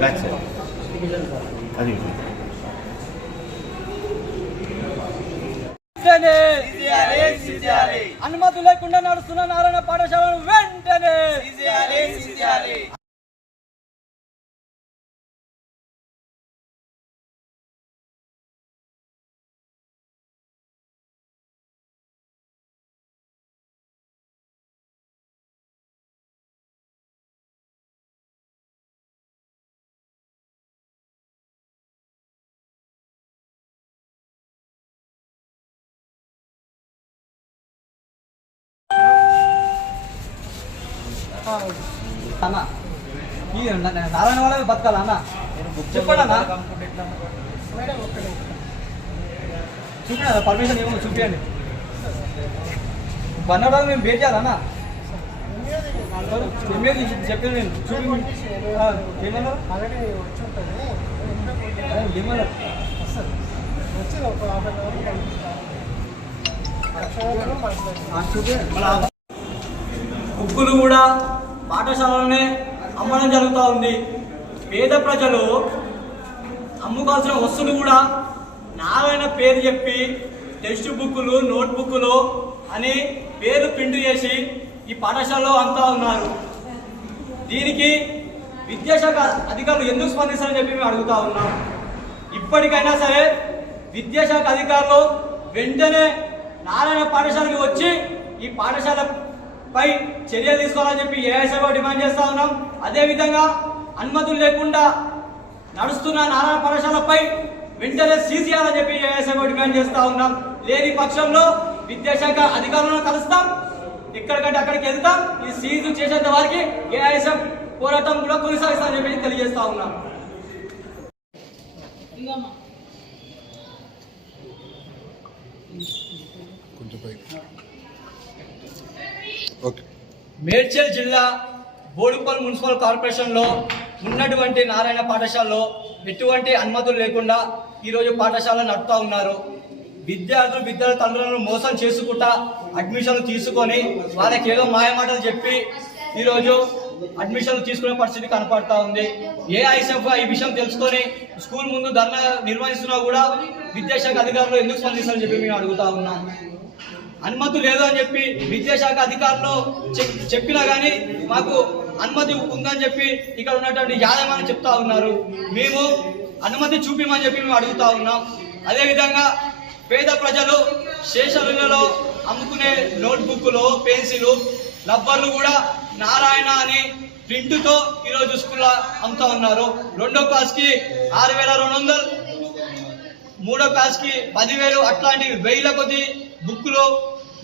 Back side అది. అనుమతి లేకుండా నడుస్తున్న నారాయణ పాఠశాలను వెంటనే! అన్న. ఈ నారాయణ వాళ్ళ బతకాలా అన్న? చెప్పండి అన్న చూపించాలి పర్మిషన్ ఏమో చూపించండి పన్నెండు మేము వెయిట్ చేయాలన్నా ఎనిమిది చెప్పాను నేను. చూపి ఆ, ఏమన్నారు ఆ, కూడా పాఠశాలలోనే అమ్మడం జరుగుతూ ఉంది. పేద ప్రజలు అమ్ముకోవాల్సిన వస్తువులు కూడా నావైన పేరు చెప్పి టెక్స్ట్ బుక్కులు నోట్ బుక్కులు అని పేరు ప్రింట్ చేసి ఈ పాఠశాలలో అంతా ఉన్నారు. దీనికి విద్యాశాఖ అధికారులు ఎందుకు స్పందిస్తారని చెప్పి మేము అడుగుతా ఉన్నాం. ఇప్పటికైనా సరే విద్యాశాఖ అధికారులు వెంటనే నారాయణ పాఠశాలకి వచ్చి ఈ పాఠశాల పై చర్యలు తీసుకోవాలని చెప్పి ఏఐసభ డిమాండ్ చేస్తా ఉన్నాం. అదేవిధంగా అనుమతులు లేకుండా నడుస్తున్న నారాయణ పాఠశాలపై వెంటనే సీజీఆర్ అని చెప్పి ఏఐసభ డిమాండ్ చేస్తా ఉన్నాం. లేని పక్షంలో విద్యాశాఖ అధికారులను కలుస్తాం. ఎక్కడికంటే అక్కడికి వెళ్తాం. ఈ సీజు చేసేంత వారికి ఏఐఎస్ఎఫ్ పోరాటం కూడా కొనసాగిస్తామని చెప్పి తెలియజేస్తా ఉన్నాం. కొంచెం మేడ్చల్ జిల్లా బోడుపల్ మున్సిపల్ కార్పొరేషన్లో ఉన్నటువంటి నారాయణ పాఠశాలలో ఎటువంటి అనుమతులు లేకుండా ఈరోజు పాఠశాల నడుపుతా ఉన్నారు. విద్యార్థులు విద్యార్థుల తల్లిదండ్రులను మోసం చేసుకుంటా అడ్మిషన్లు తీసుకొని వాళ్ళకి ఏదో మాయమాటలు చెప్పి ఈరోజు అడ్మిషన్లు తీసుకునే పరిస్థితి కనపడతా ఉంది. ఏ ఈ విషయం తెలుసుకొని స్కూల్ ముందు ధర్నా నిర్వహిస్తున్నా కూడా విద్యాశాఖ అధికారులు ఎందుకు స్పందిస్తారని చెప్పి మేము అడుగుతా ఉన్నాం. అనుమతి లేదు అని చెప్పి విద్యాశాఖ అధికారులు చెప్- చెప్పినా కానీ మాకు అనుమతి ఉందని చెప్పి ఇక్కడ ఉన్నటువంటి యాదమని చెప్తా ఉన్నారు. మేము అనుమతి చూపిమని చెప్పి మేము అడుగుతా ఉన్నాం. అదేవిధంగా పేద ప్రజలు శేషలలో అమ్ముకునే నోట్బుక్లు పెన్సిల్ రబ్బర్లు కూడా నారాయణ అని ప్రింట్తో ఈరోజు స్కూల్లో అమ్ముతా ఉన్నారు. రెండో క్లాస్కి ఆరు వేల రెండు వందలు మూడో క్లాస్కి పదివేలు అట్లాంటివి వేల కొద్ది బుక్కులు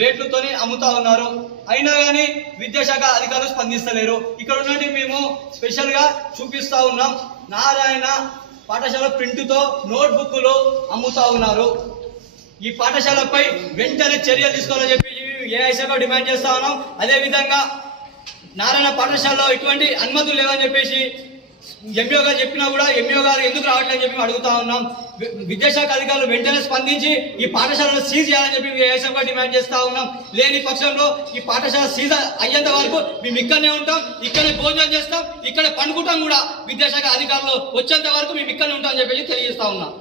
రేట్లతోనే అమ్ముతా ఉన్నారు. అయినా కానీ విద్యాశాఖ అధికారులు స్పందిస్తలేరు. ఇక్కడ ఉన్నది మేము స్పెషల్గా చూపిస్తూ ఉన్నాం. నారాయణ పాఠశాల ప్రింట్తో నోట్ అమ్ముతా ఉన్నారు. ఈ పాఠశాలపై వెంటనే చర్యలు తీసుకోవాలని చెప్పి ఏఐసీగా డిమాండ్ చేస్తా ఉన్నాం. అదేవిధంగా నారాయణ పాఠశాలలో ఎటువంటి అనుమతులు లేవని చెప్పేసి ఎంఈఓ గారు చెప్పినా కూడా ఎంఈఓ గారు ఎందుకు రావట్లేదని చెప్పి అడుగుతా ఉన్నాం. విద్యాశాఖ అధికారులు వెంటనే స్పందించి ఈ పాఠశాలను సీజ్ చేయాలని చెప్పి ఏఎస్ఎఫ్గా డిమాండ్ చేస్తా ఉన్నాం. లేని పక్షంలో ఈ పాఠశాల సీజ్ అయ్యేంత వరకు మేము ఇక్కడనే ఉంటాం ఇక్కడనే భోజనం చేస్తాం ఇక్కడే పండుకుంటాం కూడా. విద్యాశాఖ అధికారులు వచ్చేంత వరకు మేము ఇక్కడనే ఉంటాం అని చెప్పేసి తెలియజేస్తా ఉన్నాం.